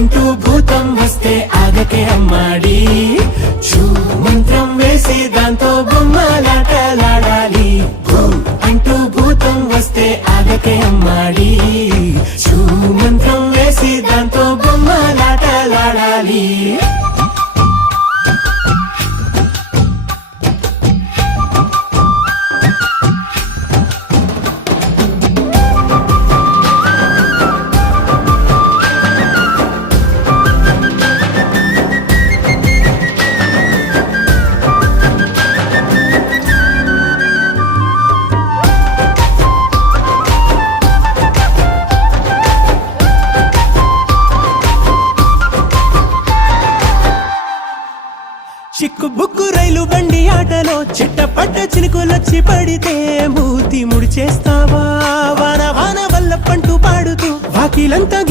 అంటూ భూతం వస్తే ఆగకే అమ్మాడి, చూ మంత్రం వేసి దాంతో బొమ్మలాటలాడాలి. భూ అంటూ భూతం వస్తే ఆగకే అమ్మాడి, చూ మంత్రం వేసి దాంతో బొమ్మలాటలాడాలి. చిక్కు బుక్కు రైలు బండి ఆటలో చిట్టపడ్డ చినుకులొచ్చి పడితే మూతి ముడిచేస్తావా, వాన వాన వల్ల పంటూ పాడుతూ వాకిలంతా గిర్రు